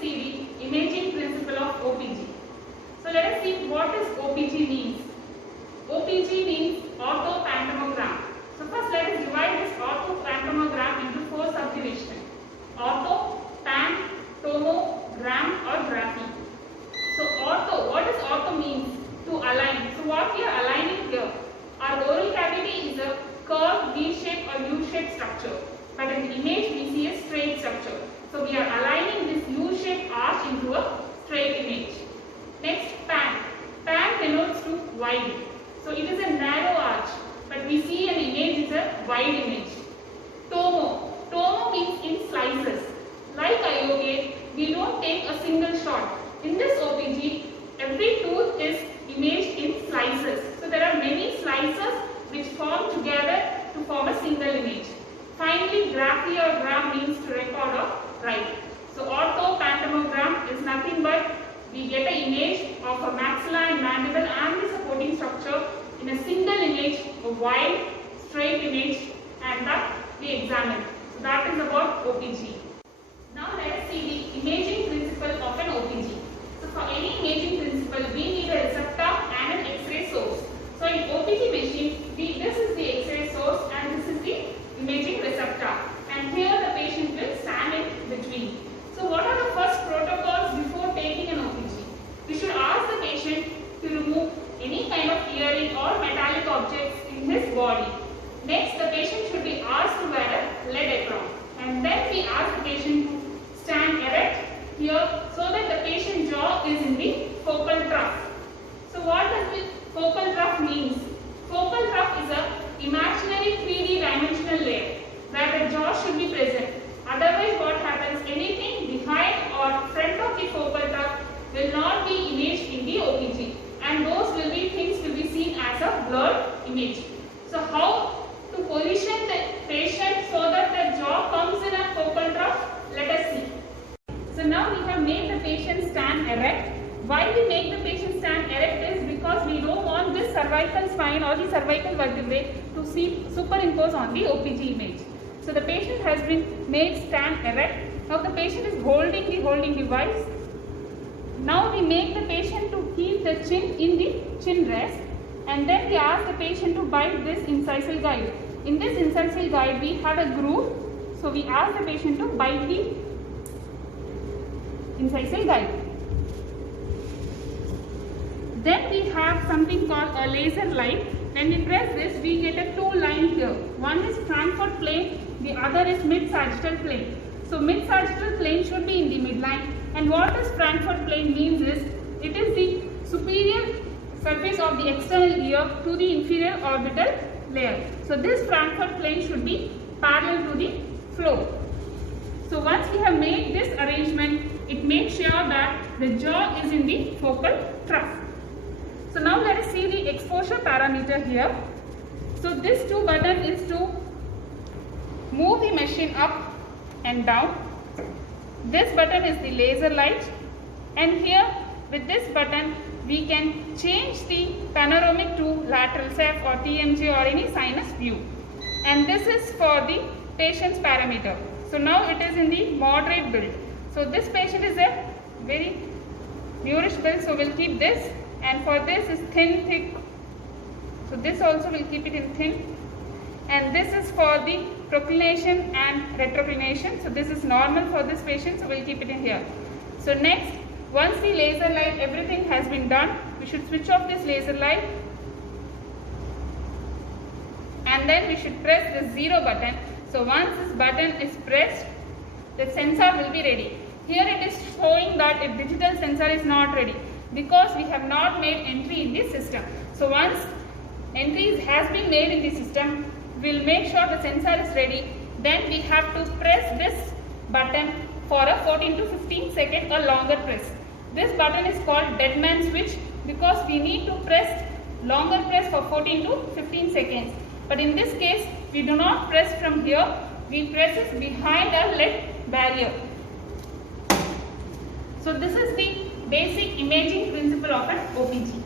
see the imaging principle of OPG. So let us see what is OPG means. OPG means orthophantomogram. So first let us divide this orthophantomogram into 4 subdivisions. Ortho, pan, tomo, gram or graphy. So ortho, what does ortho means? To align. So what we are aligning here? Our oral cavity is a curved V-shaped or U-shaped structure. But in the image we see a straight structure. So we are aligning this U-shaped arch into a straight image. Next, pan. Pan denotes to wide. So it is a narrow arch, but we see an image is a wide image. Tomo. Tomo means in slices. Like IOGate, we don't take a single shot. In this OPG, every tooth is imaged in slices. So there are many slices which form together to form a single image. Finally, graphy or gram means to record or write. So orthophantomogram is nothing but we get an image of a maxilla and mandible and the supporting structure in a single image, a wide, straight image, and that we examine. So that is about OPG. Now let us see the imaging principle of an OPG. So for any imaging principle, we need a receptor and an X-ray source. So in OPG machine, this is the X-ray source and this is the imaging receptor. And here the patient will stand in between. So what are the first protocols before taking an OPG? We should ask the patient to remove any kind of earring or metallic objects in his body. Next, the patient should be asked to wear a lead apron. And then we ask the patient to stand erect here so that the patient jaw is in the focal trough. So what does the focal trough means? Focal trough is a imaginary 3D dimensional layer where the jaw should be present. Otherwise what happens, anything behind or front of the focal trough will not be imaged in the OPG, and those will be things to be seen as a blurred image. So how to position the patient so that the jaw comes in a focal trough? Let us see. So now we have made the patient stand erect. Why we make the patient stand erect is because we don't want this cervical spine or the cervical vertebrae to superimpose on the OPG image. So the patient has been made stand erect. Now the patient is holding the holding device. Now we make the patient to keep the chin in the chin rest, and then we ask the patient to bite this incisal guide. In this incisal guide we have a groove, so we ask the patient to bite the incisal guide. Then we have something called a laser light. When we press this, we get a 2 lines here. One is Frankfurt plane, the other is mid-sagittal plane. So mid-sagittal plane should be in the midline. And what this Frankfurt plane means is, it is the superior surface of the external ear to the inferior orbital layer. So this Frankfurt plane should be parallel to the floor. So once we have made this arrangement, it makes sure that the jaw is in the focal trough. So now let us see the exposure parameter here. So this 2 button is to move the machine up and down. This button is the laser light, and here with this button we can change the panoramic to lateral ceph or TMJ or any sinus view. And this is for the patient's parameter. So now it is in the moderate build. So this patient is a very neurish build, so we'll keep this, and for this is thin, thick. So this also will keep it in thin. And this is for the proclination and retroclination. So this is normal for this patient, so we'll keep it in here. So next, once the laser light, everything has been done, we should switch off this laser light, and then we should press the 0 button. So once this button is pressed, the sensor will be ready. Here it is showing that a digital sensor is not ready because we have not made entry in the system. So once entry has been made in the system, we will make sure the sensor is ready. Then we have to press this button for a 14 to 15 second or longer press. This button is called dead man switch because we need to press longer press for 14 to 15 seconds. But in this case, we do not press from here, we press it behind a lead barrier. So this is the basic imaging principle of an OPG.